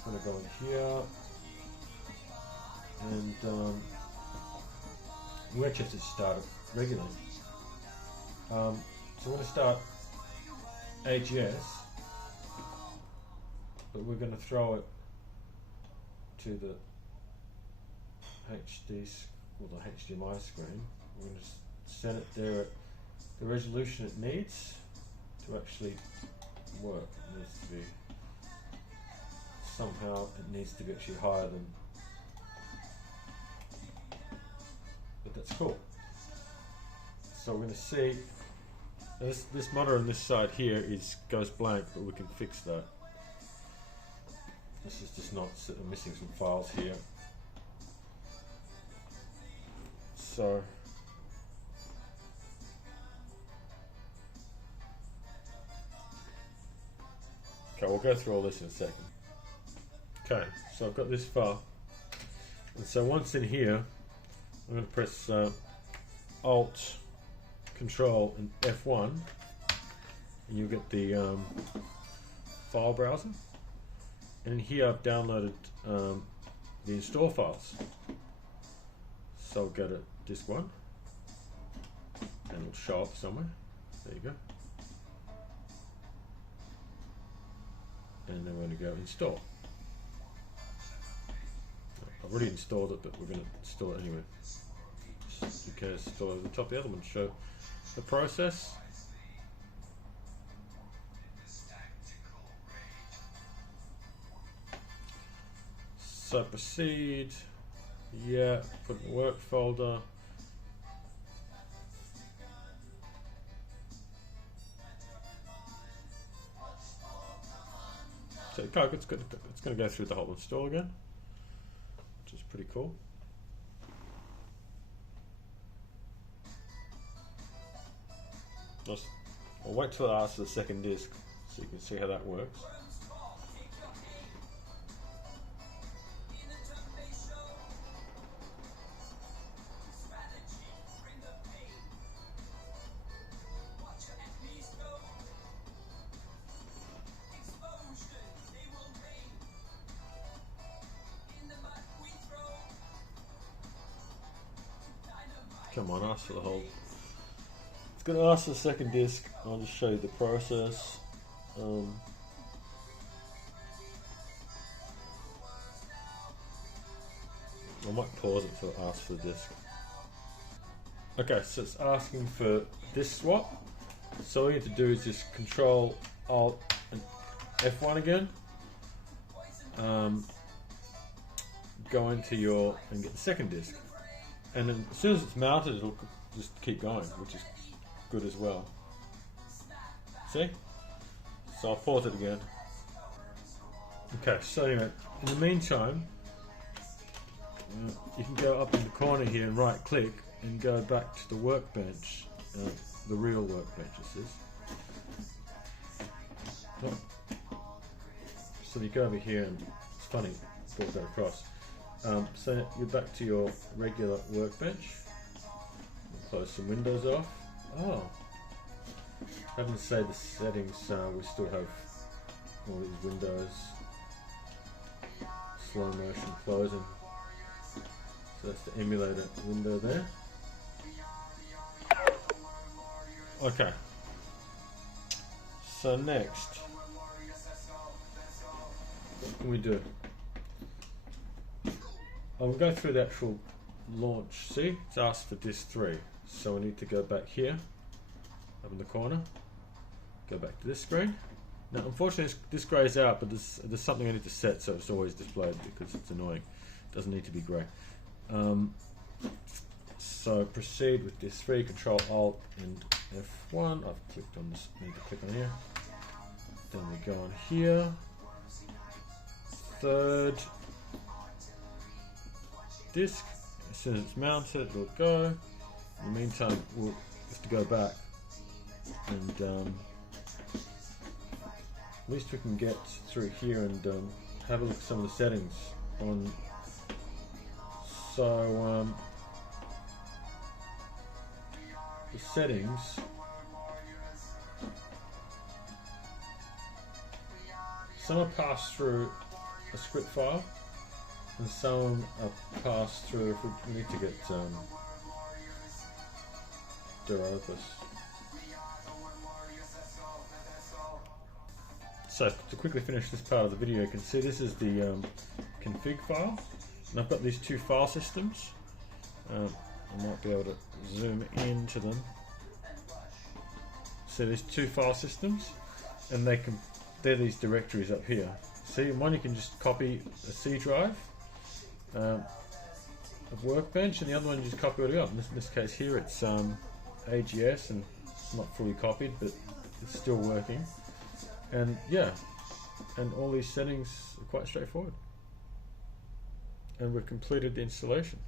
just going to go in here, and we actually have to start it regularly. So we're going to start AGS, but we're going to throw it to the the HDMI screen. We're going to set it there at the resolution it needs to actually work. It needs to be somehow, it needs to be actually higher than, but that's cool. So we're going to see this monitor on this side here goes blank, but we can fix that. This is just not missing some files here. So okay, we'll go through all this in a second. Okay, so I've got this file, and so once in here, I'm going to press Alt, Control, and F1, and you'll get the file browser. And in here, I've downloaded the install files. So I'll go to disk 1, and it'll show up somewhere. There you go. And then we're going to go install. I've already installed it, but we're going to install it anyway. Just in case, install it at the top of the other one to show the process. So proceed, yeah, put it in the work folder. So it's going to go through the whole install again, which is pretty cool. I'll wait till it asks for the second disk so you can see how that works. Come on, ask for the whole. It's going to ask for the second disk. I'll just show you the process. I might pause it for ask for the disk. Okay, so it's asking for disk swap. So all you need to do is just Control Alt and F1 again. Go into your and get the second disk. And then as soon as it's mounted, it'll just keep going, which is good as well. See? So I'll pause it again. Okay, so anyway, in the meantime, you can go up in the corner here and right click and go back to the workbench, the real workbench this is. So you go over here, and it's funny, brought that across. So you're back to your regular workbench. Close some windows off. Oh, having to say the settings, we still have all these windows, slow motion closing. So that's the emulator window there. Okay. So next, what can we do? We'll go through the actual launch. See, it's asked for disk 3. So we need to go back here, up in the corner, go back to this screen. Now unfortunately this grays out, but there's something I need to set so it's always displayed because it's annoying. It doesn't need to be grey. So proceed with disk 3, Control Alt and F1. I've clicked on this, need to click on here. Then we go on here. Third disk. As soon as it's mounted, it'll go. In the meantime, we'll have to go back and at least we can get through here and have a look at some of the settings on. So the settings, some are passed through a script file, and some are passed through if we need to get Deropus. So to quickly finish this part of the video, you can see this is the config file, and I've got these two file systems. I might be able to zoom into them. So there's two file systems, and they're these directories up here. See, one you can just copy a C drive of Workbench, and the other one you just copy it up. In this case here, it's AGS, and it's not fully copied, but it's still working. And yeah, and all these settings are quite straightforward. And we've completed the installation.